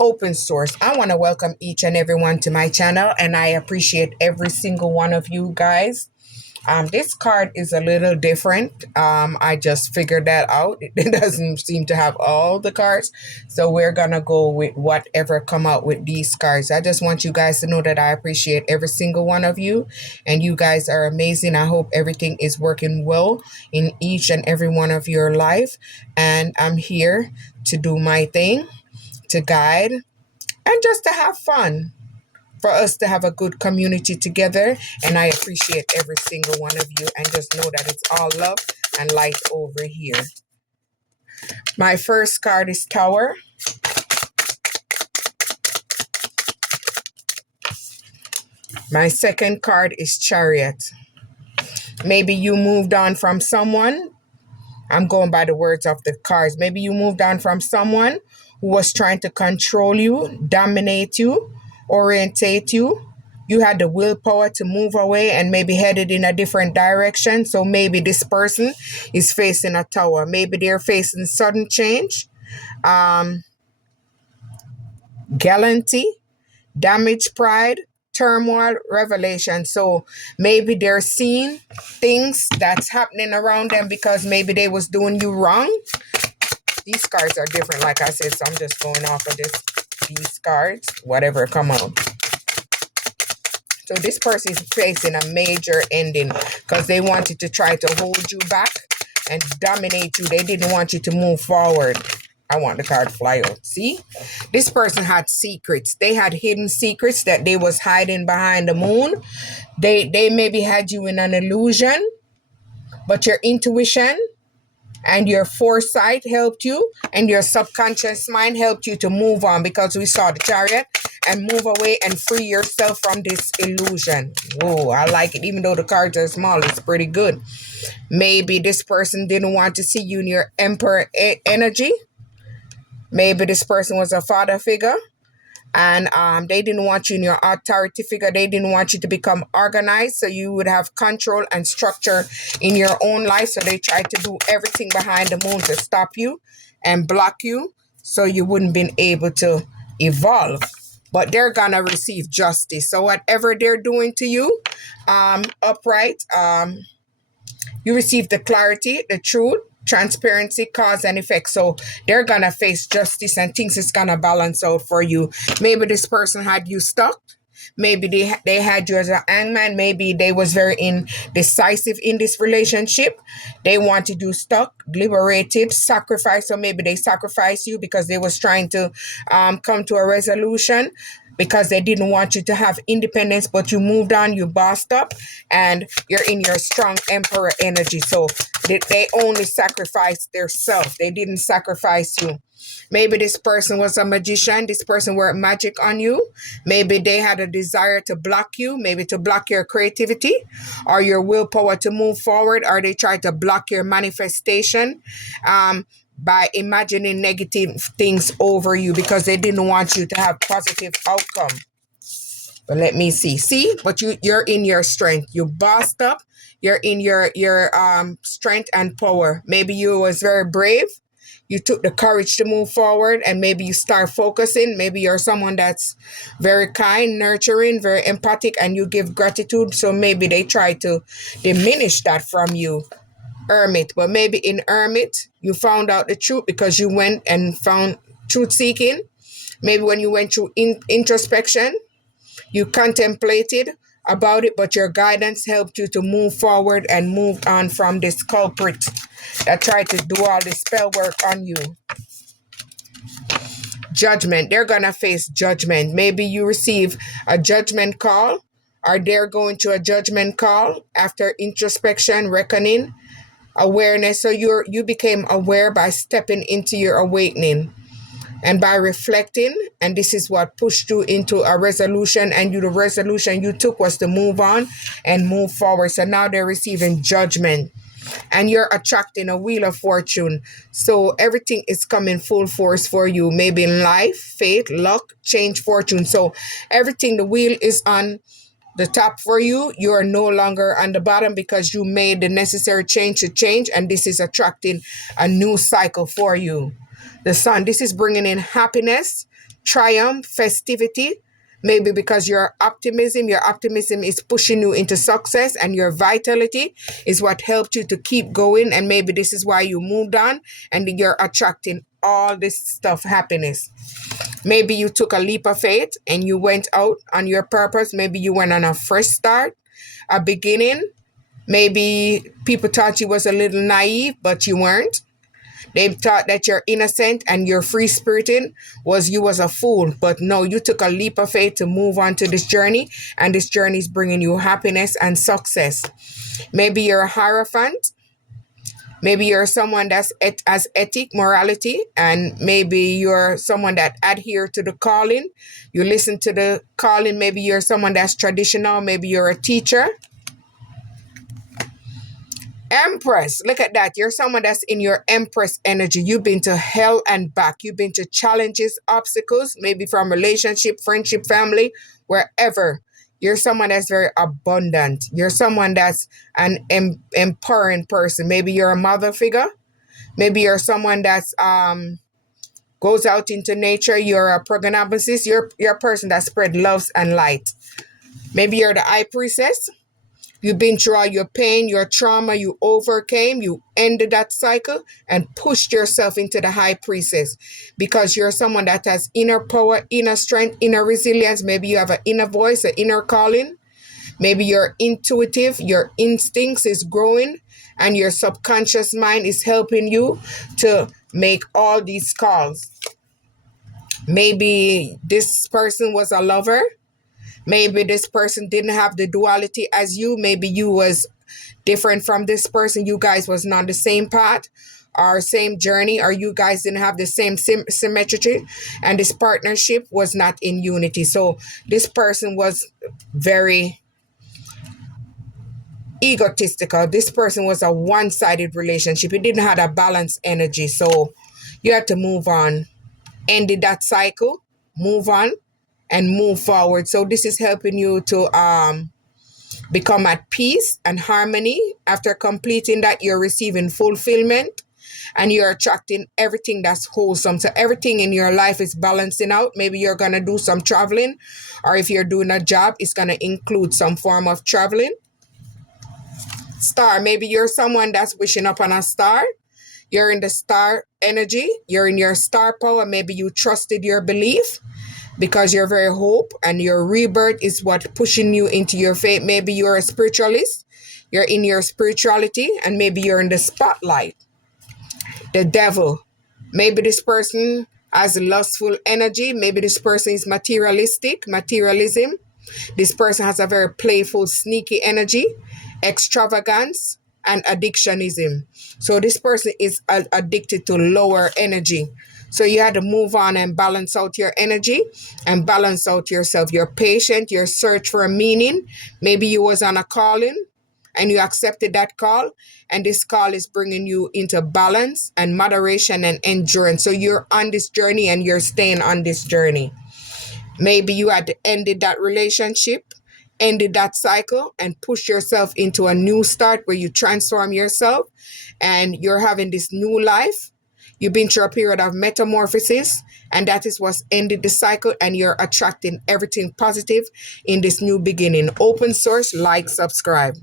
open source. I want to welcome each and everyone to my channel, and I appreciate every single one of you guys. This card is a little different. I just figured that out. It doesn't seem to have all the cards. So we're going to go with whatever come out with these cards. I just want you guys to know that I appreciate every single one of you. And you guys are amazing. I hope everything is working well in each and every one of your life. And I'm here to do my thing, to guide, and just to have fun, for us to have a good community together. And I appreciate every single one of you, and just know that it's all love and light over here. My first card is Tower. My second card is Chariot. Maybe you moved on from someone. I'm going by the words of the cards. Maybe you moved on from someone who was trying to control you, dominate you, orientate you. You had the willpower to move away and maybe headed in a different direction. So maybe this person is facing a tower. Maybe they're facing sudden change, gallantry, damaged pride, turmoil, revelation. So maybe they're seeing things that's happening around them because maybe they was doing you wrong. These cards are different, like I said, so I'm just going off of these cards, whatever come out. So this person is facing a major ending because they wanted to try to hold you back and dominate you. They didn't want you to move forward. I want the card fly out. See? This person had secrets. They had hidden secrets that they was hiding behind the moon. They maybe had you in an illusion, but your intuition and your foresight helped you, and your subconscious mind helped you to move on, because we saw the Chariot, and move away and free yourself from this illusion. Whoa, I like it. Even though the cards are small, it's pretty good. Maybe this person didn't want to see you in your Emperor energy. Maybe this person was a father figure, and they didn't want you in your authority figure. They didn't want you to become organized so you would have control and structure in your own life. So they tried to do everything behind the moon to stop you and block you so you wouldn't be able to evolve. But they're gonna receive justice. So whatever they're doing to you, upright, you receive the clarity, the truth, transparency, cause and effect. So they're gonna face justice, and things is gonna balance out for you. Maybe this person had you stuck. Maybe they had you as an hangman. Maybe they was very indecisive in this relationship. They wanted you stuck, liberated, sacrificed. So maybe they sacrificed you because they was trying to come to a resolution, because they didn't want you to have independence, but you moved on, you bossed up, and you're in your strong Emperor energy. So they only sacrificed themselves. They didn't sacrifice you. Maybe this person was a magician. This person worked magic on you. Maybe they had a desire to block you, maybe to block your creativity or your willpower to move forward, or they tried to block your manifestation by imagining negative things over you, because they didn't want you to have positive outcome. But let me see. See, but you're in your strength. You bossed up. You're in your strength and power. Maybe you was very brave. You took the courage to move forward, and maybe you start focusing. Maybe you're someone that's very kind, nurturing, very empathic, and you give gratitude. So maybe they try to diminish that from you. Hermit. But maybe in Hermit, you found out the truth because you went and found truth seeking. Maybe when you went through introspection, you contemplated about it, but your guidance helped you to move forward and move on from this culprit that tried to do all this spell work on you. Judgment. They're gonna face judgment. Maybe you receive a judgment call, or they're going to a judgment call after introspection, reckoning, awareness. So you became aware by stepping into your awakening and by reflecting, and this is what pushed you into a resolution, and the resolution you took was to move on and move forward. So now they're receiving judgment, and you're attracting a wheel of fortune. So everything is coming full force for you, maybe in life, faith, luck, change, fortune. So everything, the wheel is on the top for you. You are no longer on the bottom because you made the necessary change to change, and this is attracting a new cycle for you. The Sun, this is bringing in happiness, triumph, festivity. Maybe because your optimism is pushing you into success, and your vitality is what helped you to keep going. And maybe this is why you moved on and you're attracting all this stuff, happiness. Maybe you took a leap of faith and you went out on your purpose. Maybe you went on a fresh start, a beginning. Maybe people thought you was a little naive, but you weren't. They thought that you're innocent and you're free spirited, you was a fool. But no, you took a leap of faith to move on to this journey, and this journey is bringing you happiness and success. Maybe you're a hierophant. Maybe you're someone that's has ethic, morality, and maybe you're someone that adhere to the calling. You listen to the calling. Maybe you're someone that's traditional. Maybe you're a teacher. Empress, look at that. You're someone that's in your Empress energy. You've been to hell and back. You've been to challenges, obstacles, maybe from relationship, friendship, family, wherever. You're someone that's very abundant. You're someone that's an empowering person. Maybe you're a mother figure. Maybe you're someone that's goes out into nature. You're a prognosis. You're a person that spread loves and light. Maybe you're the high priestess. You've been through all your pain, your trauma, you overcame, you ended that cycle and pushed yourself into the high priestess, because you're someone that has inner power, inner strength, inner resilience. Maybe you have an inner voice, an inner calling. Maybe you're intuitive, your instincts is growing, and your subconscious mind is helping you to make all these calls. Maybe this person was a lover. Maybe this person didn't have the duality as you. Maybe you was different from this person. You guys was not the same path or same journey, or you guys didn't have the same symmetry, and this partnership was not in unity. So this person was very egotistical. This person was a one-sided relationship. It didn't have a balanced energy. So you had to move on, ended that cycle, move on, and move forward. So this is helping you to become at peace and harmony. After completing that, you're receiving fulfillment and you're attracting everything that's wholesome. So everything in your life is balancing out. Maybe you're going to do some traveling, or if you're doing a job, it's going to include some form of traveling. Star, maybe you're someone that's wishing upon a star. You're in the star energy. You're in your star power. Maybe you trusted your belief, because you're very hope, and your rebirth is what pushing you into your faith. Maybe you're a spiritualist. You're in your spirituality, and maybe you're in the spotlight. The devil. Maybe this person has lustful energy. Maybe this person is materialism. This person has a very playful, sneaky energy, extravagance, and addictionism. So this person is addicted to lower energy. So you had to move on and balance out your energy and balance out yourself. You're patient, your search for a meaning. Maybe you was on a calling and you accepted that call, and this call is bringing you into balance and moderation and endurance. So you're on this journey and you're staying on this journey. Maybe you had ended that relationship, ended that cycle, and push yourself into a new start where you transform yourself and you're having this new life. You've been through a period of metamorphosis, and that is what's ended the cycle, and you're attracting everything positive in this new beginning. Open source, like, subscribe.